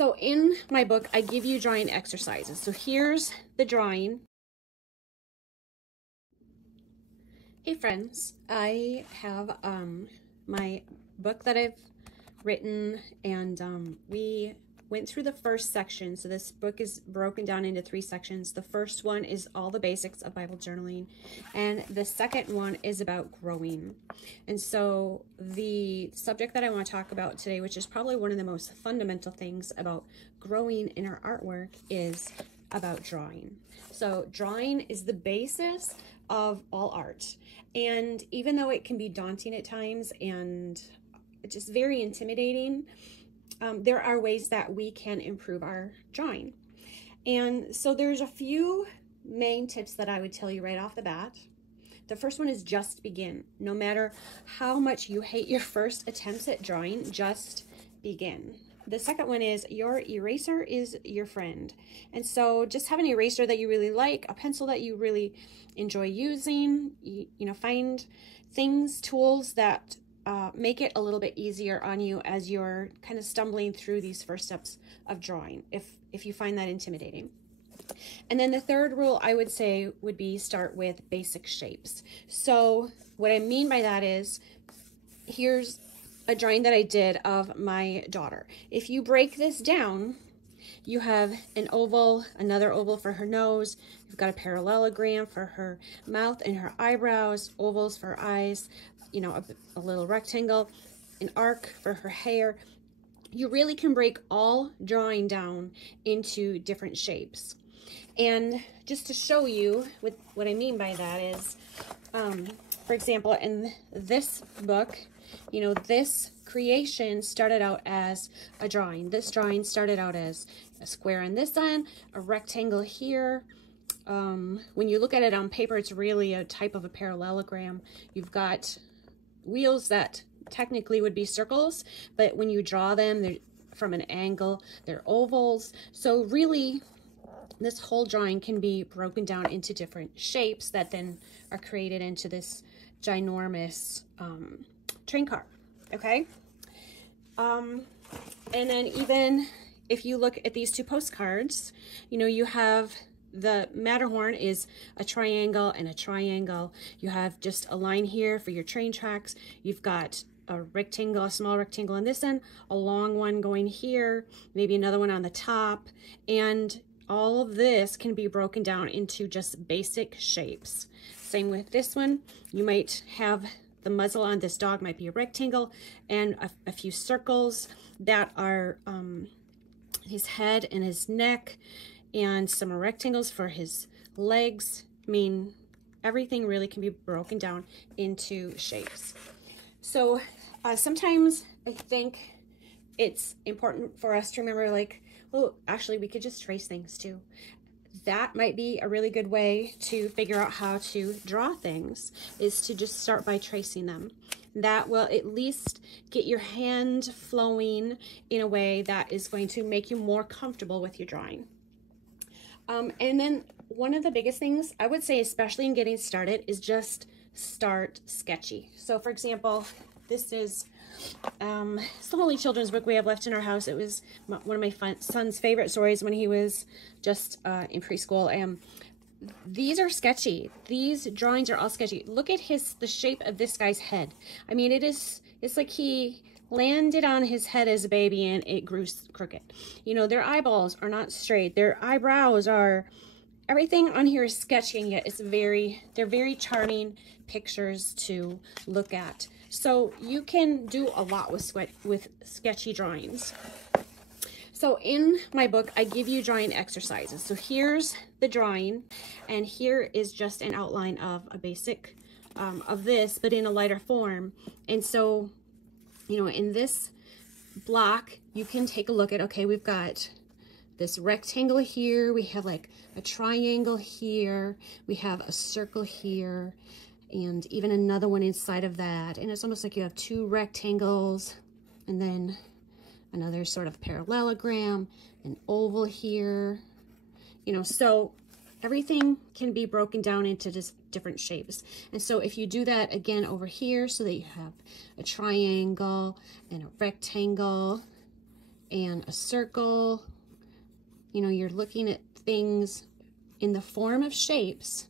So in my book, I give you drawing exercises. So here's the drawing. Hey friends, I have my book that I've written, and we went through the first section. So this book is broken down into 3 sections. The first one is all the basics of Bible journaling, and the second one is about growing. And so the subject that I want to talk about today, which is probably one of the most fundamental things about growing in our artwork, is about drawing. So drawing is the basis of all art. And even though it can be daunting at times and just very intimidating, there are ways that we can improve our drawing. And so there's a few main tips that I would tell you right off the bat. The first one is just begin. No matter how much you hate your first attempts at drawing, just begin. The second one is your eraser is your friend. And so just have an eraser that you really like, a pencil that you really enjoy using, find things, tools that make it a little bit easier on you as you're kind of stumbling through these first steps of drawing, if you find that intimidating. And then the third rule I would say would be start with basic shapes. So what I mean by that is, here's a drawing that I did of my daughter. If you break this down, you have an oval, another oval for her nose, you've got a parallelogram for her mouth and her eyebrows, ovals for her eyes, a little rectangle, an arc for her hair. You really can break all drawing down into different shapes. And just to show you what I mean by that is, for example, in this book, this creation started out as a drawing. This drawing started out as a square on this end, a rectangle here. When you look at it on paper, it's really a type of a parallelogram. You've got wheels that technically would be circles, but when you draw them, they're from an angle, they're ovals. So really, this whole drawing can be broken down into different shapes that then are created into this ginormous train car, okay? And then even if you look at these 2 postcards, you have the Matterhorn is a triangle and a triangle. You have just a line here for your train tracks. You've got a rectangle, a small rectangle on this end, a long one going here, maybe another one on the top, and all of this can be broken down into just basic shapes. Same with this one. You might have the muzzle on this dog might be a rectangle, and a few circles that are his head and his neck, and some rectangles for his legs. I mean, everything really can be broken down into shapes. So sometimes I think it's important for us to remember, like, well, actually, we could just trace things too. That might be a really good way to figure out how to draw things, is to just start by tracing them. That will at least get your hand flowing in a way that is going to make you more comfortable with your drawing. And then one of the biggest things I would say, especially in getting started, is just start sketchy. So for example, this is it's the only children's book we have left in our house. It was one of my son's favorite stories when he was just in preschool. And these are sketchy. These drawings are all sketchy. Look at the shape of this guy's head. I mean, it's like he landed on his head as a baby and it grew crooked. Their eyeballs are not straight. Their eyebrows are, everything on here is sketchy, and yet they're very charming pictures to look at. So you can do a lot with sketchy drawings. So in my book, I give you drawing exercises. So here's the drawing, and here is just an outline of a basic of this, but in a lighter form. And so, in this block, you can take a look at, okay, we've got this rectangle here, we have like a triangle here, we have a circle here, and even another one inside of that. And it's almost like you have 2 rectangles, and then another sort of parallelogram, an oval here, so everything can be broken down into just different shapes. And so if you do that again over here, so that you have a triangle and a rectangle and a circle. You know, you're looking at things in the form of shapes.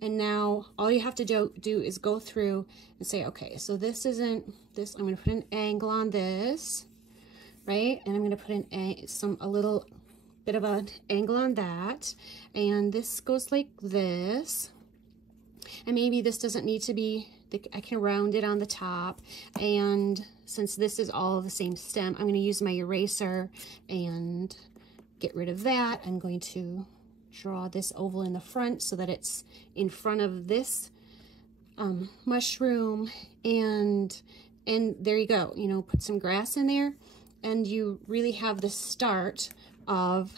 And now all you have to do is go through and say, okay, so this isn't this. I'm going to put an angle on this, right? And I'm going to put a little bit of an angle on that. And this goes like this. And maybe this doesn't need to be, I can round it on the top. And since this is all the same stem, I'm going to use my eraser and get rid of that. I'm going to draw this oval in the front so that it's in front of this mushroom, and there you go. You know, put some grass in there, and you really have the start of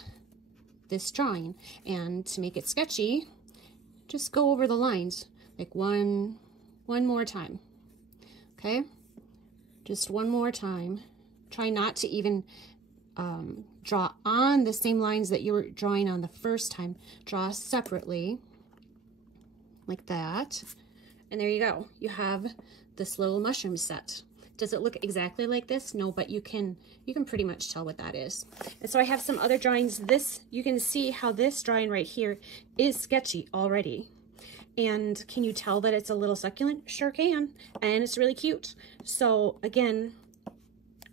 this drawing. And to make it sketchy, just go over the lines like one more time. Okay, just one more time. Try not to even draw on the same lines that you were drawing on the first time. Draw separately like that, and there you go. You have this little mushroom set. Does it look exactly like this? No, but you can pretty much tell what that is. And so I have some other drawings. This, you can see how this drawing right here is sketchy already. And can you tell that it's a little succulent? Sure can. And it's really cute. So again,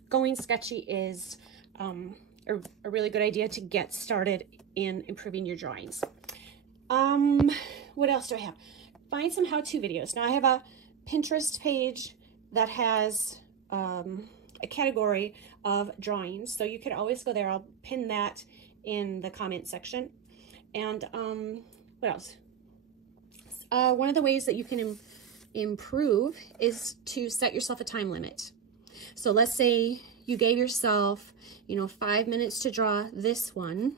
going sketchy is a really good idea to get started in improving your drawings. What else do I have? Find some how-to videos. Now I have a Pinterest page that has a category of drawings, so you could always go there. I'll pin that in the comment section. And what else? One of the ways that you can improve is to set yourself a time limit. So let's say you gave yourself, 5 minutes to draw this one.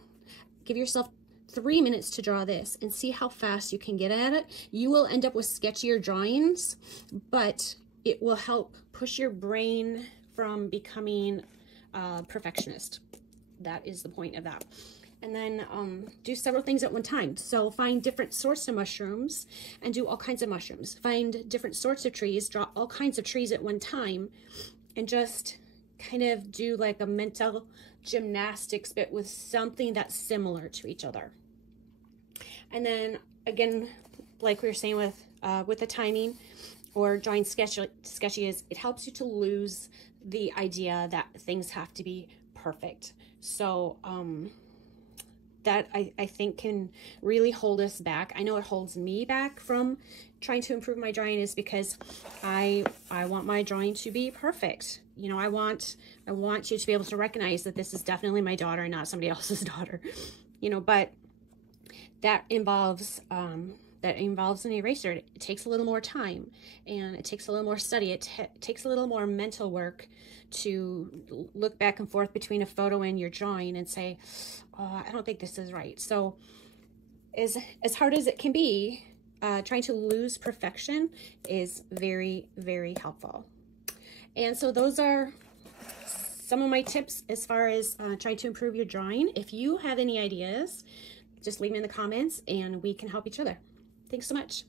Give yourself 3 minutes to draw this and see how fast you can get at it. You will end up with sketchier drawings, but it will help push your brain from becoming a perfectionist. That is the point of that. And then do several things at one time. So find different sorts of mushrooms and do all kinds of mushrooms. Find different sorts of trees, draw all kinds of trees at one time, and just kind of do like a mental gymnastics bit with something that's similar to each other. And then again, like we were saying with the timing or drawing sketchy is, it helps you to lose the idea that things have to be perfect. So that I think can really hold us back. I know it holds me back from trying to improve my drawing, is because I want my drawing to be perfect. I want you to be able to recognize that this is definitely my daughter and not somebody else's daughter. But that involves an eraser. It takes a little more time, and it takes a little more study. It takes a little more mental work to look back and forth between a photo and your drawing and say, oh, I don't think this is right. So as hard as it can be, trying to lose perfection is very, very helpful. And so those are some of my tips as far as trying to improve your drawing. If you have any ideas, just leave them in the comments and we can help each other. Thanks so much.